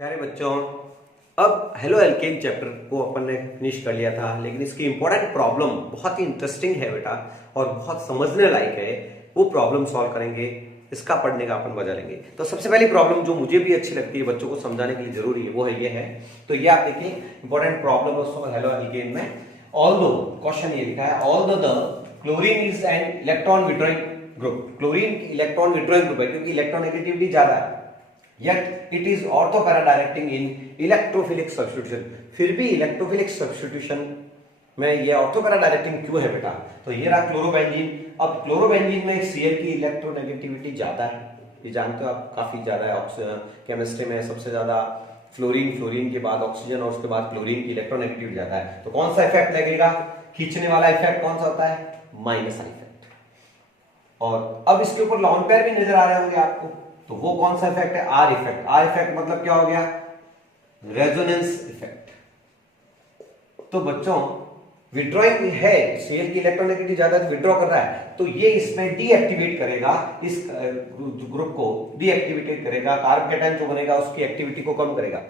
प्यारे बच्चों, अब हेलो एल्केन चैप्टर को अपन ने फिनिश कर लिया था, लेकिन इसकी इंपॉर्टेंट प्रॉब्लम बहुत ही इंटरेस्टिंग है बेटा और बहुत समझने लायक है। वो प्रॉब्लम सॉल्व करेंगे, इसका पढ़ने का अपन मजा लेंगे। तो सबसे पहली प्रॉब्लम जो मुझे भी अच्छी लगती है, बच्चों को समझाने के लिए जरूरी है, वो है ये है। तो ये आप देखिए इंपॉर्टेंट प्रॉब्लम दोस्तों हेलो एल्केन में। ऑल्दो क्वेश्चन ये लिखा है, although the chlorine is an electron withdrawing group. Chlorine electron withdrawing group है क्योंकि इलेक्ट्रोनेगेटिविटी ज्यादा है, yet it is orthopara directing in electrophilic substitution। फिर भी इलेक्ट्रोफिलिक सब्स्टिट्यूशन में ये ऑर्थोपैरा डायरेक्टिंग क्यों है बेटा? तो ये रहा क्लोरोबेंजीन। अब क्लोरोबेंजीन में Cl की इलेक्ट्रोनेगेटिविटी ज्यादा है, ये जानते हो आप, काफी ज्यादा है। केमिस्ट्री में सबसे ज्यादा फ्लोरीन के बाद ऑक्सीजन और उसके बाद क्लोरीन की इलेक्ट्रोनेगेटिविटी ज्यादा है। तो कौन सा इफेक्ट लगेगा? खींचने वाला इफेक्ट कौन सा होता है? Minus I effect. और अब इसके ऊपर लॉन पेयर भी नजर आ रहे होंगे आपको, तो वो कौन सा इफेक्ट है? Are effect. आर इफेक्ट मतलब क्या हो गया? Resonance effect. तो बच्चों विड्रॉइंग है, Cl की इलेक्ट्रोनेगेटिविटी ज्यादा है, विड्रॉ कर रहा है, तो ये इसमें डीएक्टिवेट करेगा, इस ग्रुप को डीएक्टिवेट करेगा, कार्बोकेटाइन जो बनेगा उसकी एक्टिविटी को कम करेगा।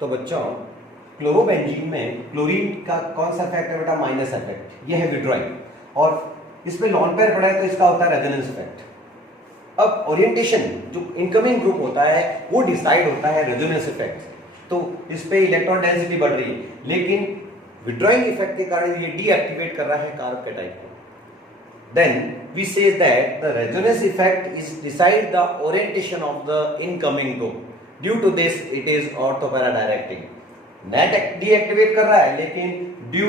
तो बच्चों क्लोरोबेंजीन में क्लोरीन का कौन सा इफेक्ट है बेटा? Minus effect. ये है विड्रॉइंग, और इसमें लॉन पेयर पड़ा है तो इसका होता है रेजोनेंस इफेक्ट। अब ओरिएंटेशन जो इनकमिंग ग्रुप होता है वो डिसाइड होता है रेजोनेंस इफेक्ट, तो इस पे इलेक्ट्रॉन डेंसिटी बढ़ रही है, लेकिन विड्रॉइंग इफेक्ट के कारण ये डीएक्टिवेट कर रहा है कार्बोकेटाइन को। Then we say that the resonance effect is decide the orientation of the incoming group. Due to this it is ortho para directing. Net deactivate कर रहा है, लेकिन due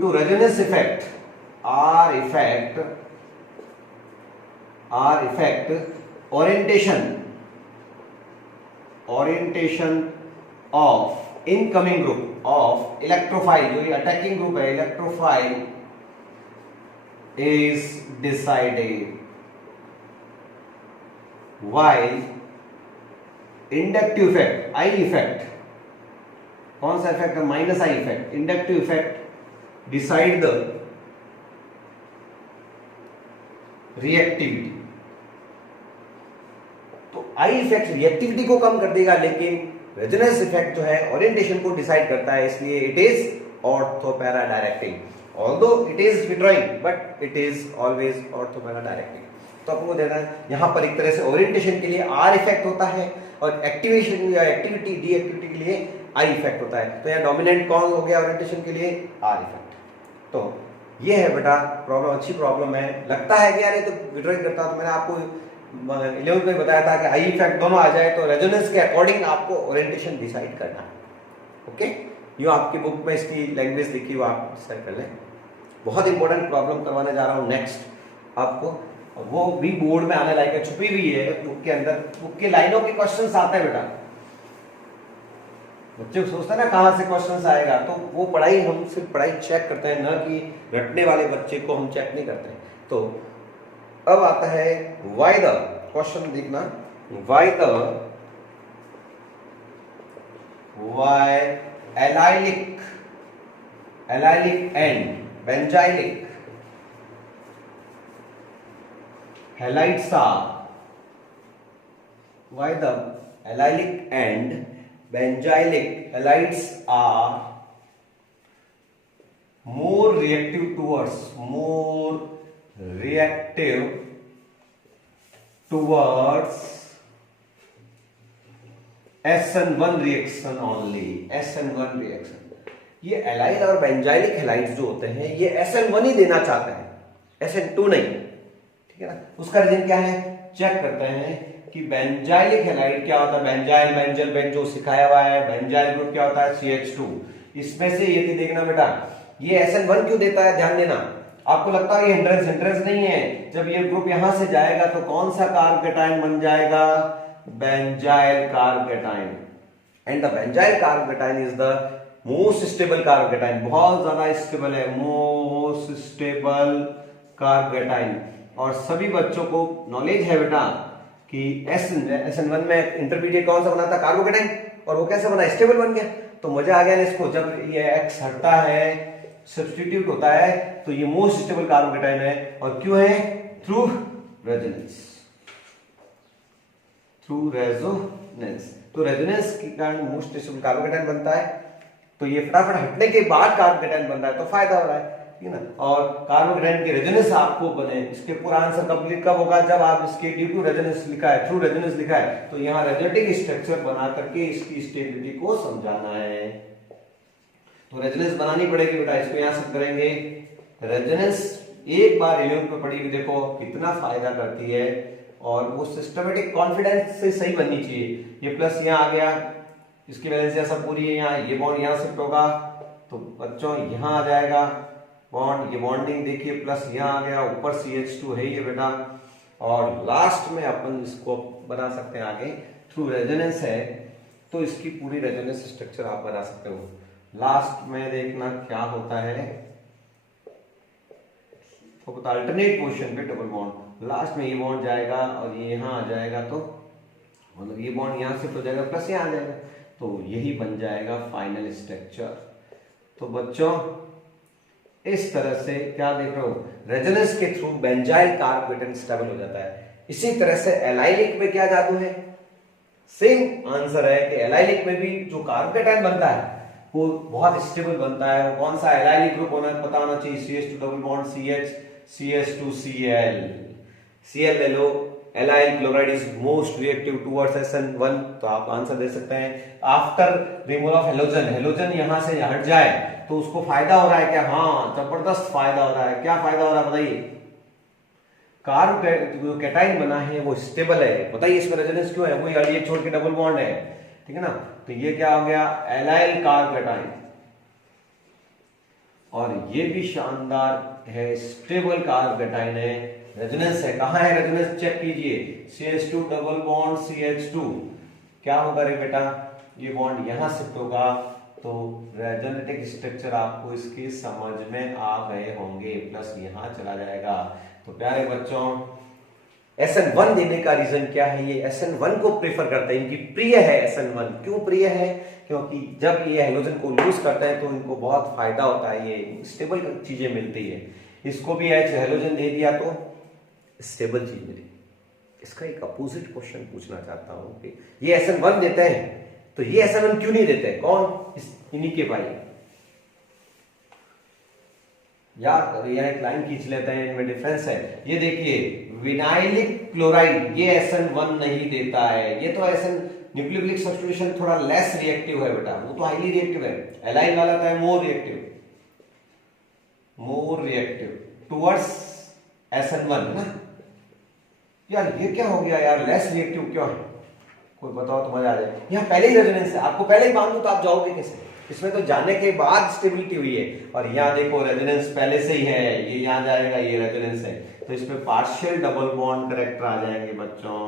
to resonance effect, R effect, orientation of incoming group of electrophile, जो ये attacking group है electrophile, is decided, while inductive effect, I effect, कौन सा effect है? Minus I effect. Inductive effect decide the reactivity. तो I effect reactivity को कम कर देगा, लेकिन रेजोनेंस इफेक्ट जो है ओरिएंटेशन को डिसाइड करता है, इसलिए it is ortho para directing. Although it is withdrawing but it is always ortho para directing. तो आपको देना है यहां पर एक तरह से ओरिएंटेशन के लिए आर इफेक्ट होता है और एक्टिवेशन या एक्टिविटी डीएक्टिविटी के लिए आई इफेक्ट होता है। तो यहाँ डोमिनेंट कौन हो गया ओरिएंटेशन के लिए? Are effect. तो ये है बेटा प्रॉब्लम, अच्छी प्रॉब्लम है। लगता है कि यार ये तो विड्रॉइंग करता, तो मैंने आपको 11th में बताया था कि आई इफेक्ट दोनों आ जाए तो रेजोनेंस के अकॉर्डिंग आपको ओरिएंटेशन डिसाइड करना है। ओके, ये आपकी बुक में इसकी लैंग्वेज लिखी हुई, आप डिसाइड कर लें। बहुत इंपॉर्टेंट प्रॉब्लम करवाने जा रहा हूँ नेक्स्ट आपको, वो भी बोर्ड में आने लायक है, छुपी हुई है बुक के अंदर। बुक के लाइनों के क्वेश्चंस आते हैं बेटा, बच्चे सोचते हैं ना कहां से क्वेश्चंस आएगा, तो वो पढ़ाई हम सिर्फ पढ़ाई चेक करते हैं, न कि रटने वाले बच्चे को हम चेक नहीं करते हैं। तो अब आता है व्हाई द, क्वेश्चन देखना, why allylic and benzylic halides are, why the allylic and benzylic halides are more reactive towards SN1 reaction only, SN1 reaction। ये एलाइल और बेंजाइलिक हैलाइड्स जो होते हैं ये SN1 ही देना चाहते हैं, SN2 नहीं, ठीक है ना। उसका रीजन क्या है? चेक करते हैं कि बेंजाइलिक हैलाइड क्या होता है। बेंजाइल, बेंजल, बेंजो सिखाया हुआ है। बेंजाइल ग्रुप क्या होता है? CH2। इसमें से यदि देखना बेटा ये SN1 क्यों देता है, ध्यान देना। आपको लगता है ये हिंड्रेंस नहीं है, जब ये ग्रुप यहां से जाएगा तो कौन सा कार्बोकेटाइन बन जाएगा? Benzyl carbocation. And the benzyl carbocation is the most stable carbocation, बहुत ज्यादा स्टेबल है, मोस्ट स्टेबल कार्बोकेटाइन। और सभी बच्चों को नॉलेज है बेटा कि SN1 में इंटरमीडिएट कौन सा बना था? कार्बोकेटाइन। और वो कैसे बना? स्टेबल बन गया। तो मजा आ गया ना इसको, जब ये X हटता है सब्स्टिट्यूट होता है तो ये मोस्ट स्टेबल कार्बोकेटाइन है। और क्यों है? Through resonance. Through resonance. तो रेजोनेंस के कारण मोस्ट स्टेबल कार्बोकेटायन बनता है, तो ये फटाफट हटने के बाद कार्बोकेटायन बन रहा है तो फायदा हो रहा है, ठीक है ना। और कार्बोकेटायन के रेजोनेंस आपको बने, इसके पूरा आंसर कंप्लीट कब होगा, जब आप इसके ड्यू टू रेजोनेंस लिखा है, थ्रू रेजोनेंस लिखा है, तो यहाँ रेजोनेटिंग स्ट्रक्चर बना करके इसकी स्टेबिलिटी को समझाना है। तो रेजोनेंस बनानी पड़ेगी बेटा, इसको यहां से करेंगे। रेजोनेंस एक बार 11 में पढ़ी हुई, देखो कितना फायदा करती है, और वो सिस्टमेटिक कॉन्फिडेंस से सही बननी चाहिए। ये प्लस यहाँ आ गया, इसकी वैलेंस ऐसा पूरी है, यहाँ ये बॉन्ड यहाँ शिफ्ट होगा, तो बच्चों यहाँ आ जाएगा बॉन्ड, ये बॉन्डिंग देखिए प्लस यहाँ आ गया, ऊपर CH2 है ये बेटा, और लास्ट में अपन इसको बना सकते हैं आगे, थ्रू रेजोनेंस है तो इसकी पूरी रेजोनेंस स्ट्रक्चर आप बना सकते हो। लास्ट में देखना क्या होता है, तो अल्टरनेट पोजीशन पे डबल बॉन्ड, लास्ट में ये बॉन्ड जाएगा और ये यहाँ आ जाएगा, तो मतलब ये बॉन्ड यहाँ शिफ्ट हो जाएगा प्लस यहाँ आ जाएगा, तो यही बन जाएगा फाइनल स्ट्रक्चर। तो बच्चों इस तरह से क्या देख रहे हो, रेजोनेंस के थ्रू बेंजाइल कार्बोकेटायन स्टेबल हो जाता है। इसी तरह से एलाइलिक में क्या जादू है, सेम आंसर है कि एलाइलिक में भी जो कार्बोकेटायन बनता है वो बहुत स्टेबल बनता है। वो कौन सा एलाइलिक ग्रुप होना पता होना चाहिए, CH2 double bond CH, CH2Cl, Cl ले लो। Allyl chloride is most reactive towards SN1, तो आप आंसर दे सकते हैं। After removal of halogen, halogen यहां से हट जाए तो उसको फायदा हो रहा है क्या, हाँ जबरदस्त फायदा हो रहा है। क्या फायदा हो रहा है बताइए, कार्बोकेटायन बना है वो स्टेबल है, बताइए इसमें रेजोनेंस क्यों है, वो ये छोड़ के डबल बॉन्ड है, ठीक है ना। तो ये क्या हो गया, एलाइल कार्बोकेटायन, और ये भी शानदार है, स्टेबल कार्बोकेटायन है, रेजोनेंस है। कहां है रेजोनेंस, चेक कीजिए, CH2 डबल बॉन्ड CH2, क्या होगा रे बेटा, ये बॉन्ड यहां शिफ्ट होगा, तो रेजोनेटिक स्ट्रक्चर आपको इसके समझ में आ गए होंगे, प्लस यहां चला जाएगा। तो प्यारे बच्चों SN1 देने का रीजन क्या है, ये SN1 को प्रेफर करते हैं, इनकी प्रिय है SN1। क्यों प्रिय है, क्योंकि जब ये हेलोजन को लूज करते हैं तो इनको बहुत फायदा होता है, ये स्टेबल चीजें मिलती है। इसको भी हेलोजन दे दिया तो स्टेबल चीज मिली। इसका एक अपोजिट क्वेश्चन पूछना चाहता हूं कि ये SN1 देते हैं तो ये SN1 क्यों नहीं देते, कौन, इन्हीं के भाई। यार यह एक लाइन खींच लेते हैं, इनमें डिफरेंस है। ये देखिए विनाइलिक क्लोराइड ये SN1 नहीं देता है, ये तो SN न्यूक्लियोफिलिक सब्स्टिट्यूशन थोड़ा लेस रिएक्टिव है बेटा, वो तो हाईली रिएक्टिव है। एलाइन वाला था मोर रिएक्टिव टुवर्ड्स SN1 ना। यार ये क्या हो गया यार, लेस रिएक्टिव क्यों है, कोई बताओ तो मजा आ जाए। यहाँ पहले ही रेजोनेंस है, आपको पहले ही मान दूं तो आप जाओगे कैसे, इसमें तो जाने के बाद स्टेबिलिटी हुई है, और यहाँ देखो रेजोनेंस पहले से ही है, ये यहाँ जाएगा, ये रेजोनेंस है, तो इसमें पार्शियल डबल बॉन्ड करेक्टर आ जाएंगे बच्चों।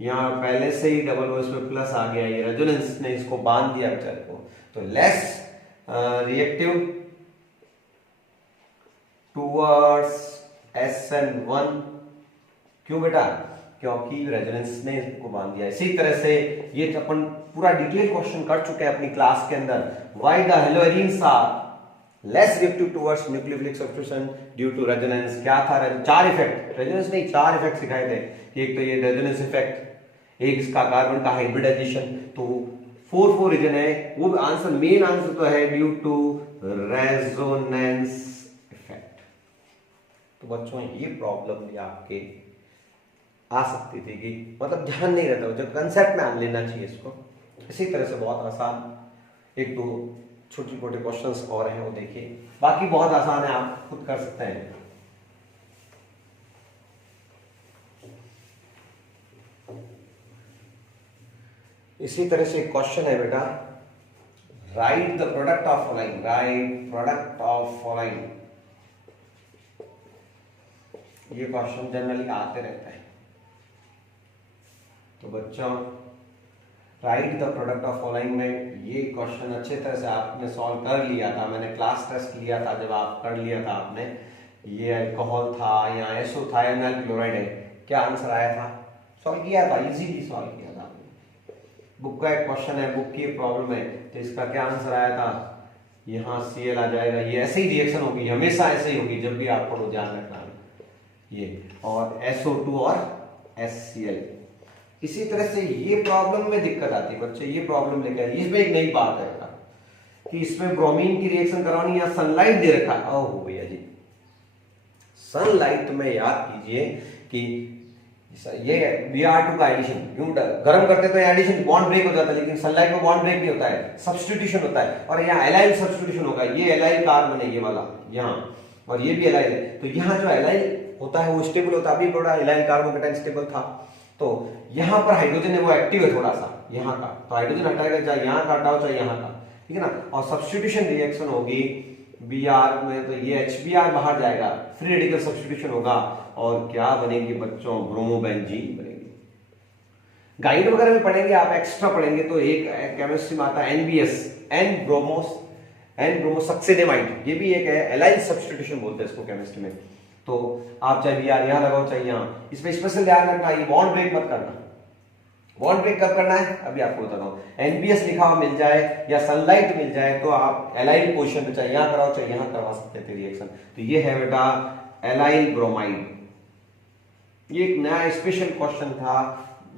यहाँ पहले से ही डबल बॉन्ड, इसमें प्लस आ गया, ये रेजोनेंस ने इसको बांध दिया बेचारे को, तो लेस रिएक्टिव टुवर्ड्स SN1। क्यों बेटा, क्योंकि रेजोनेंस ने इसको बांध दिया। इसी तरह से ये अपन पूरा डिटेल क्वेश्चन कर चुके हैं अपनी क्लास के अंदर, why the haloarenes are less reactive towards nucleophilic substitution due to resonance. क्या था, चार इफेक्ट, रेजोनेंस नहीं चार इफेक्ट सिखाए थे। एक तो ये रेजोनेंस इफेक्ट, एक इसका कार्बन का हाइब्रिडाइजेशन, तो 4 रीजन है। वो आंसर, मेन आंसर तो है ड्यू टू रेजोनेंस इफेक्ट। तो बच्चों ये प्रॉब्लम भी आपके आ सकती थी कि मतलब ध्यान नहीं रहता, जब कंसेप्ट में लेना चाहिए इसको। इसी तरह से बहुत आसान एक दो छोटे छोटे क्वेश्चंस और हैं, वो देखिए, बाकी बहुत आसान है, आप खुद कर सकते हैं। इसी तरह से एक क्वेश्चन है बेटा, right the product of following, right product of following. ये क्वेश्चन जनरली आते रहते हैं। तो बच्चों right the product of following में ये क्वेश्चन अच्छे तरह से आपने सॉल्व कर लिया था, मैंने क्लास टेस्ट लिया था, जब आप कर लिया था आपने, ये अल्कोहल था, यहाँ SO थायोनाइल क्लोराइड है, क्या आंसर आया था, सॉल्व किया था, इजीली सॉल्व किया था आपने। बुक का एक क्वेश्चन है, बुक की प्रॉब्लम है, तो इसका क्या आंसर आया था, यहाँ Cl आ जाएगा। ये ऐसे ही रिएक्शन होगी, हमेशा ऐसे ही होगी जब भी आप पढ़ो, ध्यान रखना ये, और SO2 और HCl। इसी तरह से ये प्रॉब्लम में दिक्कत आती है बच्चे, ये प्रॉब्लम लेके आए, इसमें एक नई बात है कि इसमें ब्रोमीन की रिएक्शन करवानी या सनलाइट दे रखा है। ओह भैया जी, सनलाइट में याद कीजिए कि ये Br2 का एडिशन, क्यों गर्म करते तो एडिशन बॉन्ड ब्रेक हो जाता है, लेकिन सनलाइट में बॉन्ड ब्रेक नहीं होता है, सब्स्टिट्यूशन होता है। और यहाँ एलाइल सब्स्टिट्यूशन होगा, ये एलाइल कार्बन है ये वाला यहाँ, और ये भी एलाइल है, तो यहाँ जो एलाइल होता है वो स्टेबल होता है। अभी थोड़ा एलाइल कार्बन कटाइन स्टेबल था, तो यहाँ पर हाइड्रोजन है वो एक्टिव है थोड़ा सा यहाँ का, तो हाइड्रोजन हटाएगा, चाहे यहाँ का हटाओ चाहे यहाँ का, ठीक है ना। और सब्स्टिट्यूशन रिएक्शन होगी Br में, तो ये HBr बाहर जाएगा, फ्री रेडिकल सब्स्टिट्यूशन होगा, और क्या बनेगी बच्चों, ब्रोमोबेंजीन बनेगी। गाइड वगैरह में पढ़ेंगे आप, एक्स्ट्रा पढ़ेंगे तो एक केमिस्ट्री में आता है NBS, एन ब्रोमोसक्सेनेमाइड, ये भी एक है, एलाइल सब्स्टिट्यूशन बोलते हैं इसको केमिस्ट्री में। तो आप चाहे Br यहाँ लगाओ चाहे यहाँ, इसमें स्पेशल ध्यान रखना, ये बॉन्ड ब्रेक मत करना। बॉन्ड ब्रेक कब करना है अभी आपको बताता हूँ। NBS लिखा हुआ मिल जाए या सनलाइट मिल जाए तो आप एलाइल पोजीशन पे चाहे यहाँ कराओ चाहे यहाँ करवा सकते थे रिएक्शन। तो ये है बेटा एलाइल ब्रोमाइड। ये एक नया स्पेशल क्वेश्चन था,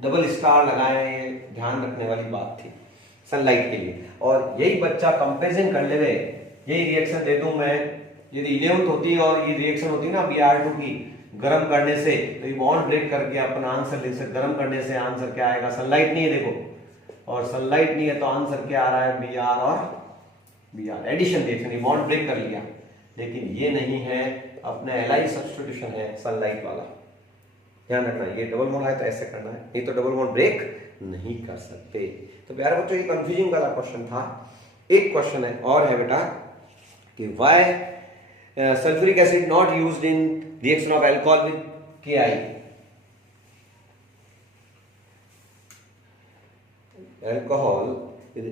डबल स्टार लगाए, ध्यान रखने वाली बात थी सनलाइट के लिए। और यही बच्चा कंपेरिजन कर ले, यही रिएक्शन दे दूं मैं, यदि 11th होती है और ये रिएक्शन होती है ना Br2 की गर्म करने से, तो ये बॉन्ड ब्रेक करके अपना आंसर लिख सकते। गर्म करने से आंसर क्या आएगा, सनलाइट नहीं है देखो, और सनलाइट नहीं है तो आंसर क्या आ रहा है, Br और Br addition reaction, bond break कर लिया। लेकिन ये नहीं है, अपना एलाइल सब्स्टिट्यूशन है सनलाइट वाला, ध्यान रखना। ये डबल बॉन्ड है तो ऐसे करना है, नहीं तो डबल बॉन्ड ब्रेक नहीं कर सकते। तो प्यारे बच्चों ये कंफ्यूजिंग वाला क्वेश्चन था। एक क्वेश्चन है और है बेटा कि why sulphuric acid not used in reaction of alcohol with Ki।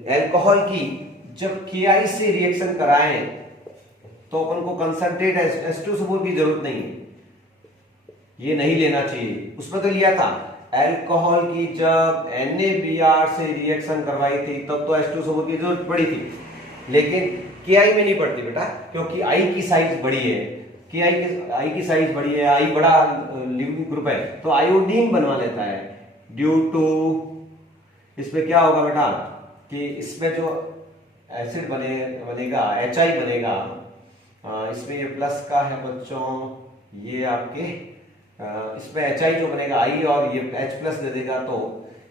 Alcohol की जब Ki से रिएक्शन कराएं तो अपन को कंसंट्रेट H2SO4 की जरूरत नहीं है, ये नहीं लेना चाहिए। उसमें तो लिया था अल्कोहल की जब NaBr से रिएक्शन करवाई थी तब तो H2SO4 की जरूरत पड़ी थी, लेकिन Ki में नहीं पड़ती बेटा, क्योंकि I की साइज बड़ी है, I की साइज बड़ी है, I बड़ा लिविंग ग्रुप है, तो आयोडीन बनवा लेता है। ड्यू टू इसमें क्या होगा बेटा कि इसमें जो एसिड बनेगा HI बनेगा, इसमें ये प्लस का है बच्चों, ये आपके इसमें HI जो बनेगा I और ये H+ दे देगा तो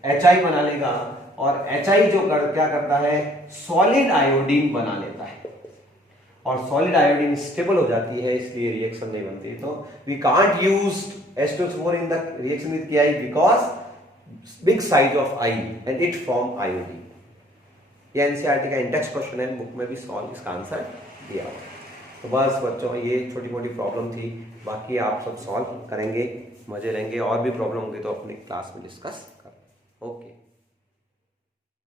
HI बना लेगा, और HI जो क्या करता है, सॉलिड आयोडीन बना लेता है, और सॉलिड आयोडीन स्टेबल हो जाती है, इसलिए रिएक्शन नहीं बनती। तो we can't use H2SO4 in the reaction with Ki because big size of I and it form iodine. ये एनसीईआरटी का इंडेक्स क्वेश्चन है, बुक में भी सॉल्व इसका आंसर दिया हुआ। तो बस बच्चों ये छोटी मोटी प्रॉब्लम थी, बाकी आप सब सॉल्व करेंगे, मजे लेंगे। और भी प्रॉब्लम होगी तो अपनी क्लास में डिस्कस करें। ओके।